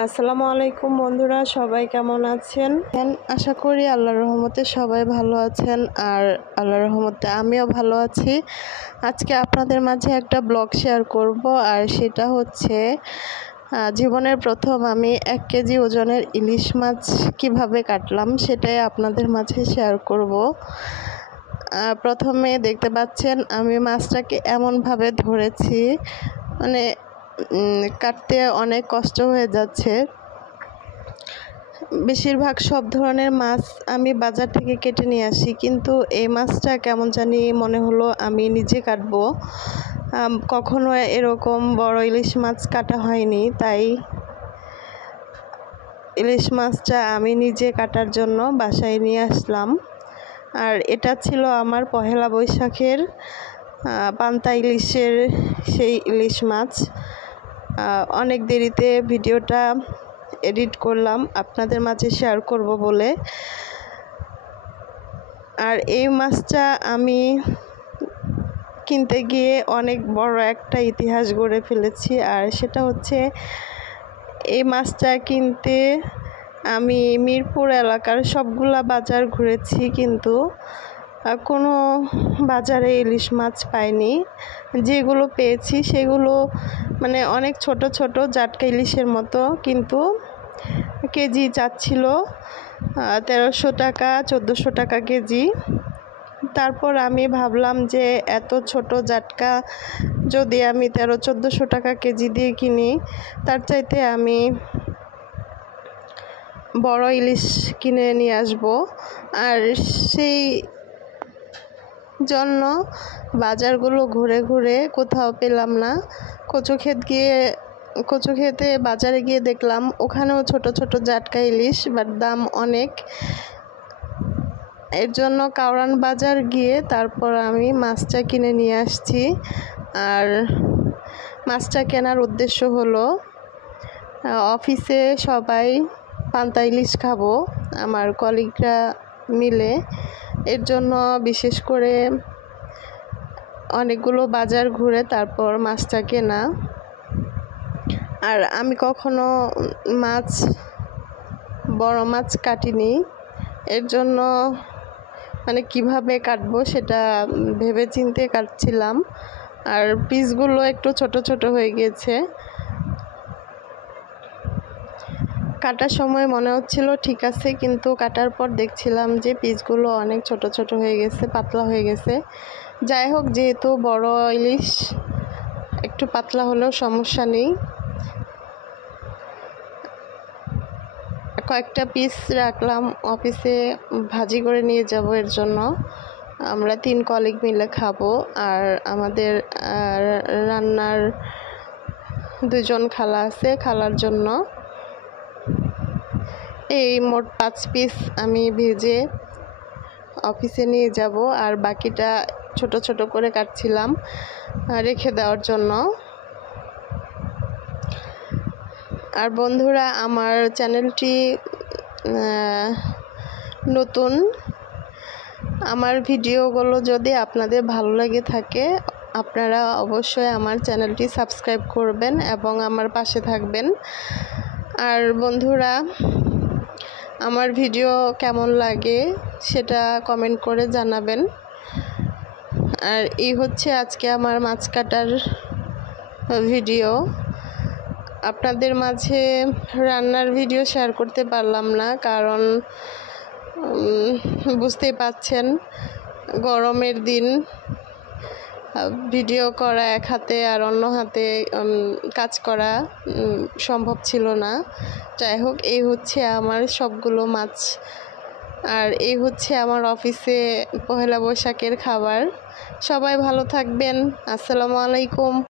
আসসালামু আলাইকুম বন্ধুরা, সবাই কেমন আছেন? আশা করি আল্লাহর রহমতে সবাই ভালো আছেন, আর আল্লাহর রহমতে আমিও ভালো আছি। আজকে আপনাদের মাঝে একটা ব্লগ শেয়ার করব, আর সেটা হচ্ছে জীবনের প্রথম আমি 1 কেজি ওজনের ইলিশ মাছ কিভাবে কাটলাম সেটাই আপনাদের মাঝে শেয়ার করব। প্রথমে দেখতে পাচ্ছেন আমি মাছটাকে এমনভাবে ধরেছি, মানে কাটতে অনেক কষ্ট হয়ে যাচ্ছে। বেশিরভাগ সব ধরনের মাছ আমি বাজার থেকে কেটে নিয়ে আসি, কিন্তু এই মাছটা কেমন জানি মনে হলো আমি নিজে কাটবো। কখনো এরকম বড় ইলিশ মাছ কাটা হয়নি, তাই ইলিশ মাছটা আমি নিজে কাটার জন্য বাসায় নিয়ে আসলাম। আর এটা ছিল আমার পহেলা বৈশাখের পান্তা ইলিশের সেই ইলিশ মাছ। অনেক দেরিতে ভিডিওটা এডিট করলাম আপনাদের মাঝে শেয়ার করব বলে। আর এই মাছটা আমি কিনতে গিয়ে অনেক বড় একটা ইতিহাস গড়ে ফেলেছি, আর সেটা হচ্ছে এই মাছটা কিনতে আমি মিরপুর এলাকার সবগুলা বাজার ঘুরেছি, কিন্তু কোনো বাজারে ইলিশ মাছ পাইনি। যেগুলো পেয়েছি সেগুলো মানে অনেক ছোট ছোট জাটকা ইলিশের মতো, কিন্তু কেজি চাচ্ছিল 1300 টাকা 1400 টাকা কেজি। তারপর আমি ভাবলাম যে এত ছোট জাটকা যদি আমি 1300-1400 টাকা কেজি দিয়ে কিনি, তার চাইতে আমি বড় ইলিশ কিনে নিয়ে আসব। আর সেই জন্য বাজারগুলো ঘুরে ঘুরে কোথাও পেলাম না। কচু ক্ষেতে বাজারে গিয়ে দেখলাম ওখানেও ছোট ছোট জাটকা ইলিশ, বাট দাম অনেক। এর জন্য কাউরান বাজার গিয়ে তারপর আমি মাছটা কিনে নিয়ে আসছি। আর মাছটা কেনার উদ্দেশ্য হলো অফিসে সবাই পান্তা ইলিশ খাবো, আমার কলিগরা মিলে। এর জন্য বিশেষ করে অনেকগুলো বাজার ঘুরে তারপর মাছটা কেনা। আর আমি কখনো বড় মাছ কাটিনি, এর জন্য মানে কিভাবে কাটবো সেটা ভেবে চিন্তে কাটছিলাম। আর পিসগুলো একটু ছোট ছোট হয়ে গিয়েছে। কাটার সময় মনে হচ্ছিল ঠিক আছে, কিন্তু কাটার পর দেখছিলাম যে পিসগুলো অনেক ছোট ছোট হয়ে গেছে, পাতলা হয়ে গেছে। যাই হোক, যেহেতু বড় ইলিশ একটু পাতলা হলেও সমস্যা নেই। কয়েকটা পিস রাখলাম, অফিসে ভাজি করে নিয়ে যাব। এর জন্য আমরা 3 কলিগ মিলে খাবো, আর আমাদের রান্নার 2 জন খালা আছে, খালার জন্য। এই মোট 5 পিস আমি ভেজে অফিসে নিয়ে যাব, আর বাকিটা ছোট ছোট করে কাটছিলাম রেখে দেওয়ার জন্য। আর বন্ধুরা, আমার চ্যানেলটি নতুন। আমার ভিডিওগুলো যদি আপনাদের ভালো লেগে থাকে, আপনারা অবশ্যই আমার চ্যানেলটি সাবস্ক্রাইব করবেন এবং আমার পাশে থাকবেন। আর বন্ধুরা, আমার ভিডিও কেমন লাগে সেটা কমেন্ট করে জানাবেন। আর এই হচ্ছে আজকে আমার মাছ কাটার ভিডিও। আপনাদের মাঝে রান্নার ভিডিও শেয়ার করতে পারলাম না, কারণ বুঝতেই পাচ্ছেন গরমের দিন, ভিডিও করা এক হাতে আর অন্য হাতে কাজ করা সম্ভব ছিল না। যাই হোক, এই হচ্ছে আমার সবগুলো মাছ, আর এই হচ্ছে আমার অফিসে পহেলা বৈশাখের খাবার। সবাই ভালো থাকবেন। আসসালামু আলাইকুম।